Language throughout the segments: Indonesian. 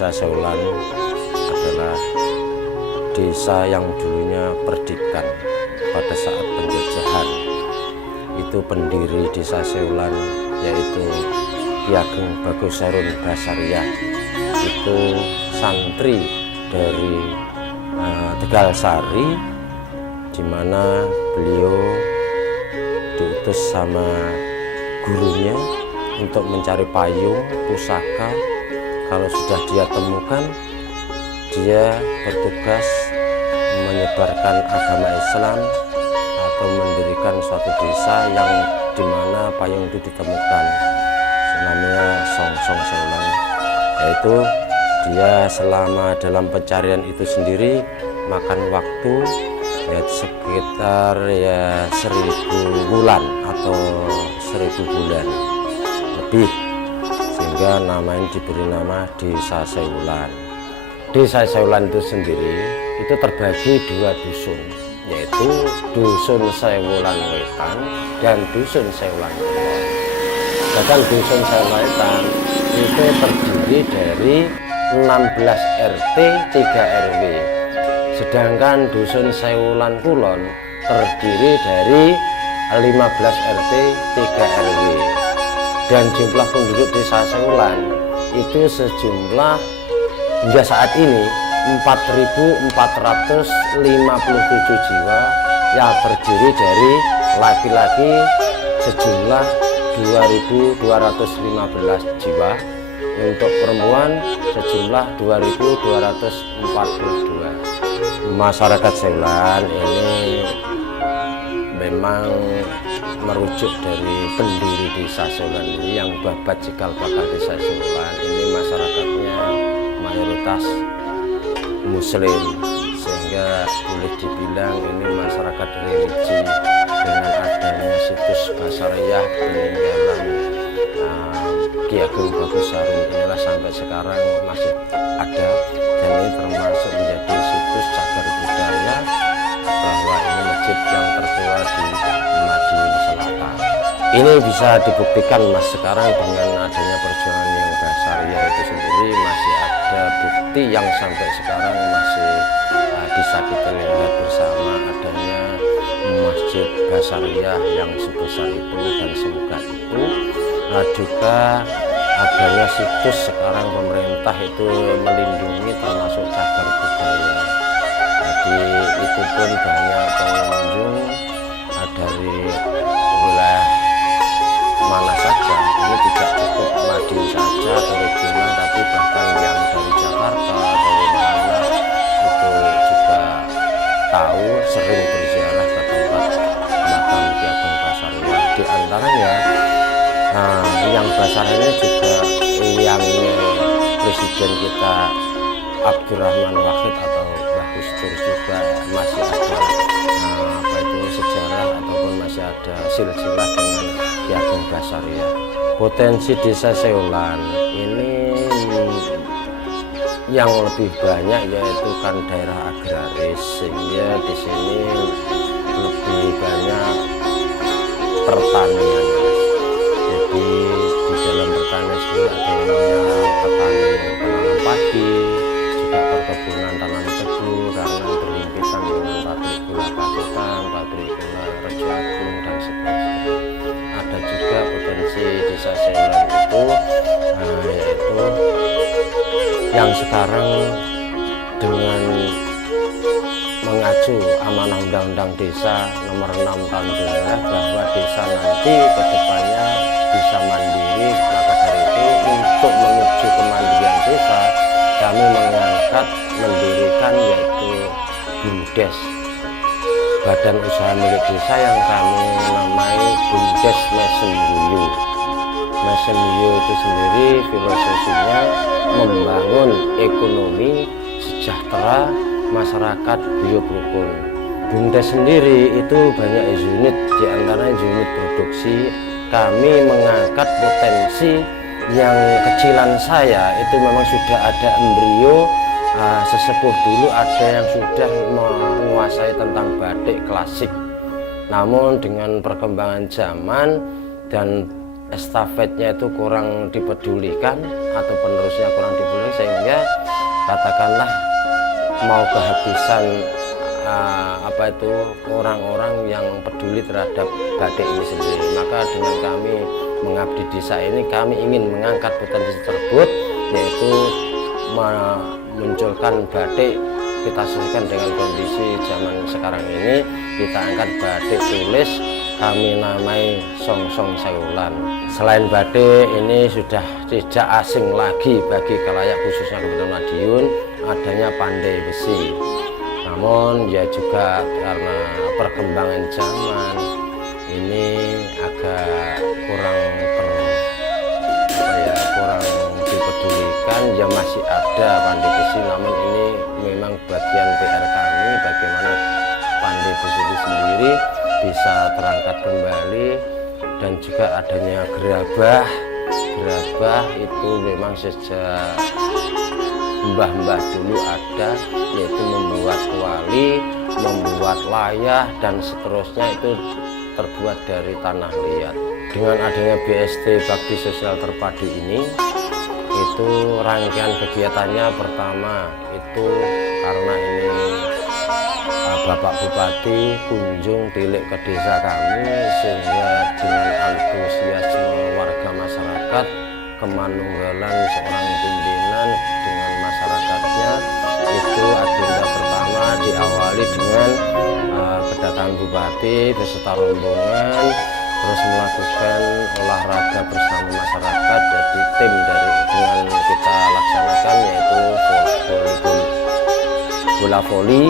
Desa Seulan adalah desa yang dulunya perdikan pada saat penjajahan. Itu pendiri Desa Seulan yaitu Ki Ageng Bagusarun Basariah. Itu santri dari Tegalsari, di mana beliau diutus sama gurunya untuk mencari payung, pusaka. Kalau sudah dia temukan, dia bertugas menyebarkan agama Islam atau mendirikan suatu desa yang dimana payung itu ditemukan. Namanya Songsong Seulan, yaitu dia selama dalam pencarian itu sendiri makan waktu sekitar 1000 bulan atau 1000 bulan lebih, sehingga namanya diberi nama Desa Seulan. Desa Seulan itu sendiri itu terbagi 2 dusun, yaitu Dusun Seulan Wetan dan Dusun Seulan Kulon. Sedangkan Dusun Seulan Wetan itu terdiri dari 16 RT 3 RW, sedangkan Dusun Seulan Kulon terdiri dari 15 RT 3 RW. Dan jumlah penduduk Desa Seulan itu sejumlah hingga saat ini 4.457 jiwa, yang terdiri dari laki-laki sejumlah 2.215 jiwa, untuk perempuan sejumlah 2.242. Masyarakat Seulan ini memang merujuk dari pendiri Desa Seulan ini, yang babat cikal bakal Desa Seulan ini masyarakatnya mayoritas Muslim, sehingga boleh dibilang ini masyarakat religi. Dengan adanya situs Basariah peninggalan Ki Ageng Bagusarun inilah sampai sekarang masih ada, dan ini termasuk menjadi situs cagar budaya bahwa ini masjid yang tertua di Madiun Selatan. Ini bisa dibuktikan Mas sekarang dengan adanya perjuangan yang Basariah itu sendiri, masih ada bukti yang sampai sekarang masih bisa kita lihat bersama, adanya Masjid Basariah yang sebesar itu dan semoga itu. Juga adanya situs sekarang pemerintah itu melindungi termasuk cagar budaya. Jadi itu pun banyak pengunjung dari wilayah mana saja, ini tidak cukup Madiun saja atau regional, tapi bahkan yang dari Jakarta, dari mana itu juga tahu, sering berziarah ke tempat makam Ki Ageng Basariah. Di antaranya yang Basariahnya juga yangnya Presiden kita Abdurrahman Wahid atau Mbah Gus Dur juga masih ada sejarah ataupun masih ada silsilah dengan Ki Ageng Basariah. Potensi Desa Seulan ini yang lebih banyak yaitu kan daerah agraris, sehingga di sini lebih banyak pertanian. Jadi di dalam pertanian sendiri ada yang namanya petani penanam padi, juga perkebunan tanam tebu karena berhimpitan dengan pabrik gula Pacitan, pabrik gula Rejo Agung dan seterusnya. Ada juga potensi Desa Seulan itu yaitu yang sekarang dengan mengacu amanah Undang-Undang Desa nomor 6 tahun 2000 bahwa desa nanti ke depannya bisa mandiri. Maka dari itu untuk menuju kemandirian desa, kami mengangkat mendirikan yaitu BUMDes, badan usaha milik desa yang kami namai BUMDes Mesem Guyu. Mesem Guyu itu sendiri filosofinya membangun ekonomi sejahtera masyarakat guyub rukun. BUMDes sendiri itu banyak unit, diantaranya unit produksi. Kami mengangkat potensi yang kecilan saya itu memang sudah ada embrio sesepuh dulu ada yang sudah menguasai tentang batik klasik. Namun dengan perkembangan zaman dan estafetnya itu kurang dipedulikan atau penerusnya kurang dipedulikan, sehingga supaya katakanlah mau kehabisan orang-orang yang peduli terhadap batik ini sendiri. Maka dengan kami mengabdi desa ini, kami ingin mengangkat potensi tersebut, yaitu memunculkan batik. Kita sesuaikan dengan kondisi zaman sekarang ini, kita angkat batik tulis, kami namai Songsong Sewulan. Selain batik ini sudah tidak asing lagi bagi khalayak khususnya Kabupaten Madiun adanya pandai besi. Namun ya juga karena perkembangan zaman ini agak kurang dipedulikan, ya masih ada pandai besi, namun ini memang bagian PR kami bagaimana pandai besi itu sendiri bisa terangkat kembali. Dan juga adanya gerabah itu memang sejak mbah-mbah dulu ada, yaitu membuat kuali, membuat layah, dan seterusnya itu terbuat dari tanah liat. Dengan adanya BST Bakti Sosial Terpadu ini, itu rangkaian kegiatannya pertama itu karena ini Bapak Bupati kunjung tilik ke desa kami, sehingga dengan antusiasme warga masyarakat, kemanunggalan seorang pimpinan dengan masyarakatnya, itu agenda pertama diawali dengan kedatangan Bupati beserta rombongan, terus melakukan olahraga bersama masyarakat. Jadi tim dengan kita laksanakan yaitu bola voli,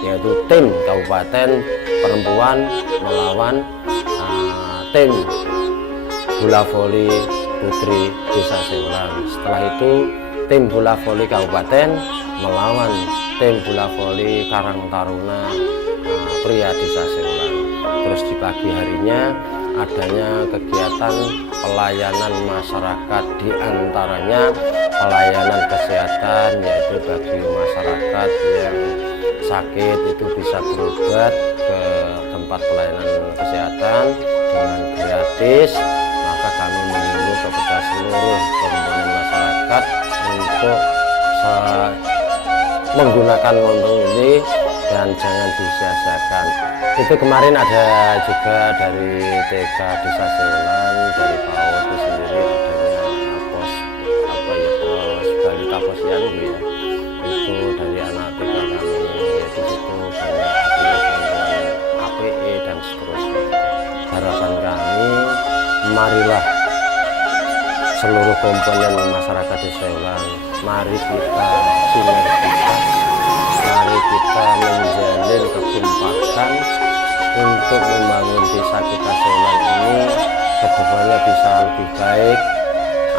yaitu tim kabupaten perempuan melawan tim bola voli putri desa Sewulan. Setelah itu tim bola voli kabupaten melawan tim bola voli Karang Taruna pria desa Sewulan. Terus di pagi harinya adanya kegiatan pelayanan masyarakat, diantaranya pelayanan kesehatan, yaitu bagi masyarakat yang sakit itu bisa berobat ke tempat pelayanan kesehatan dengan gratis. Maka kami mengimbau kepada seluruh komponen masyarakat untuk menggunakan momen ini dan jangan disia-siakan. Itu kemarin ada juga dari TK Desa Sewulan, dari PAUD itu sendiri adanya pos balita posyandu ya. Itu dari anak TK kami, di situ banyak adanya bantuan APE dan seterusnya. Harapan kami, marilah seluruh komponen masyarakat Desa Sewulan, mari kita sinergitas, mari kita menjalin kekompakan untuk membangun desa kita Sewulan ini kedepannya bisa lebih baik,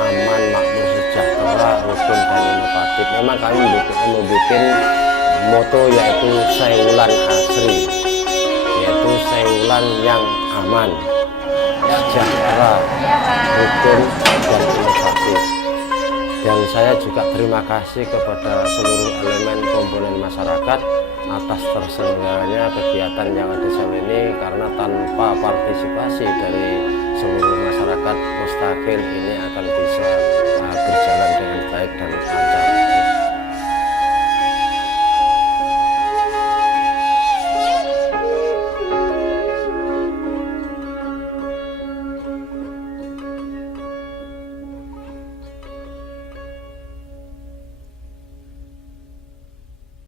aman, makmur, sejahtera, rukun dan inovatif. Memang kami membuat moto yaitu Sewulan Asri, yaitu Sewulan yang aman, sejahtera, rukun dan inovatif. Dan saya juga terima kasih kepada seluruh elemen komponen masyarakat atas terselenggaranya kegiatan yang ada saat ini, karena tanpa partisipasi dari seluruh masyarakat mustahil ini akan bisa berjalan dengan baik dan lancar.